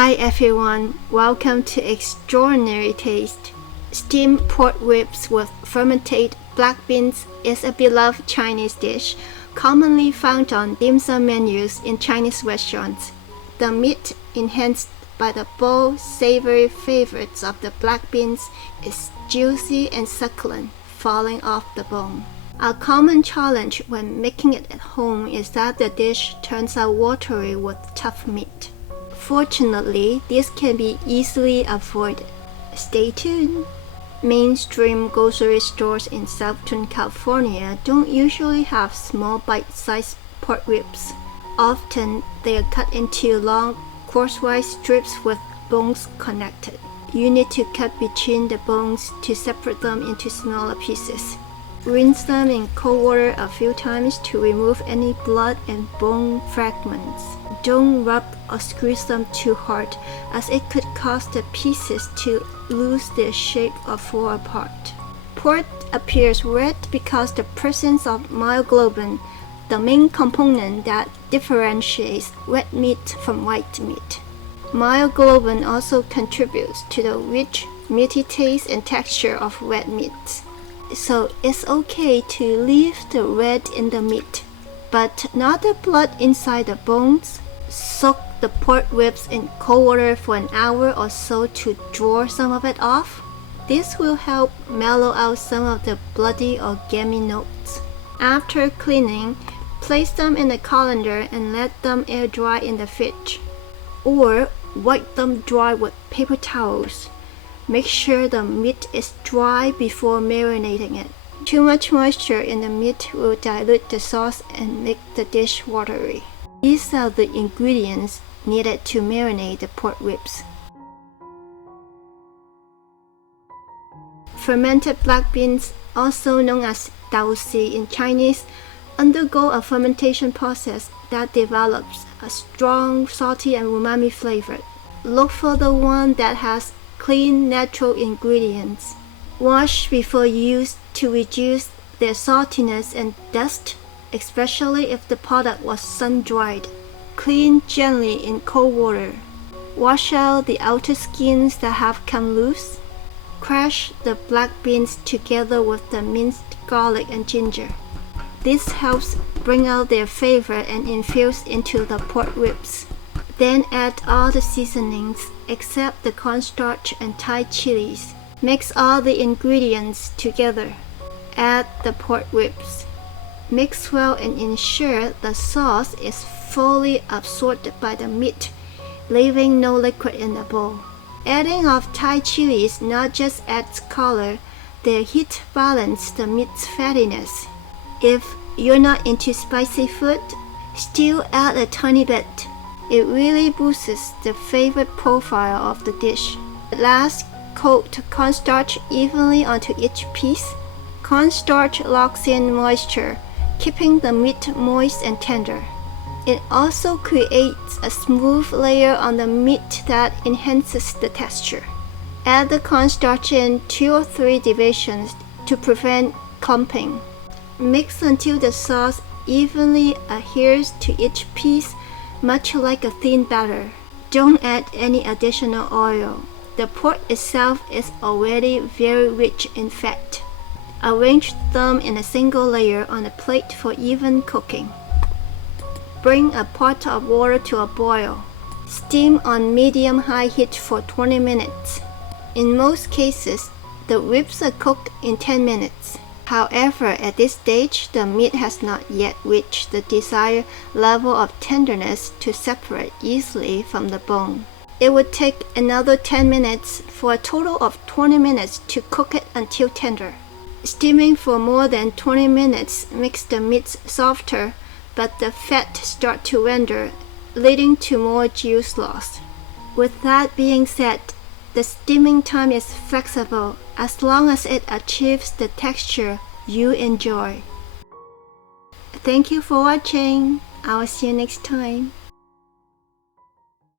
Hi everyone, welcome to Extraordinary Taste. Steamed pork ribs with fermented black beans is a beloved Chinese dish commonly found on dim sum menus in Chinese restaurants. The meat, enhanced by the bold, savory flavors of the black beans, is juicy and succulent, falling off the bone. A common challenge when making it at home is that the dish turns out watery with tough meat. Fortunately, this can be easily avoided. Stay tuned! Mainstream grocery stores in Southern California don't usually have small bite-sized pork ribs. Often, they are cut into long, crosswise strips with bones connected. You need to cut between the bones to separate them into smaller pieces. Rinse them in cold water a few times to remove any blood and bone fragments. Don't rub or squeeze them too hard, as it could cause the pieces to lose their shape or fall apart. Pork appears red because the presence of myoglobin, the main component that differentiates red meat from white meat. Myoglobin also contributes to the rich, meaty taste and texture of red meat. So it's okay to leave the red in the meat, but not the blood inside the bones. Soak the pork ribs in cold water for an hour or so to draw some of it off. This will help mellow out some of the bloody or gamey notes. After cleaning, place them in a colander and let them air dry in the fridge. Or wipe them dry with paper towels. Make sure the meat is dry before marinating it. Too much moisture in the meat will dilute the sauce and make the dish watery. These are the ingredients needed to marinate the pork ribs. Fermented black beans, also known as daoxi in Chinese, undergo a fermentation process that develops a strong, salty and umami flavor. Look for the one that has clean, natural ingredients. Wash before use to reduce their saltiness and dust, especially if the product was sun-dried. Clean gently in cold water. Wash out the outer skins that have come loose. Crush the black beans together with the minced garlic and ginger. This helps bring out their flavor and infuse into the pork ribs. Then add all the seasonings except the cornstarch and Thai chilies. Mix all the ingredients together. Add the pork ribs. Mix well and ensure the sauce is fully absorbed by the meat, leaving no liquid in the bowl. Adding of Thai chilies not just adds color, their heat balances the meat's fattiness. If you're not into spicy food, still add a tiny bit. It really boosts the flavor profile of the dish. Last, coat cornstarch evenly onto each piece. Cornstarch locks in moisture, keeping the meat moist and tender. It also creates a smooth layer on the meat that enhances the texture. Add the cornstarch in 2 or 3 divisions to prevent clumping. Mix until the sauce evenly adheres to each piece, much like a thin batter. Don't add any additional oil. The pork itself is already very rich in fat. Arrange them in a single layer on a plate for even cooking. Bring a pot of water to a boil. Steam on medium-high heat for 20 minutes. In most cases, the ribs are cooked in 10 minutes. However, at this stage, the meat has not yet reached the desired level of tenderness to separate easily from the bone. It would take another 10 minutes for a total of 20 minutes to cook it until tender. Steaming for more than 20 minutes makes the meat softer, but the fat starts to render, leading to more juice loss. With that being said, the steaming time is flexible as long as it achieves the texture you enjoy. Thank you for watching. I will see you next time.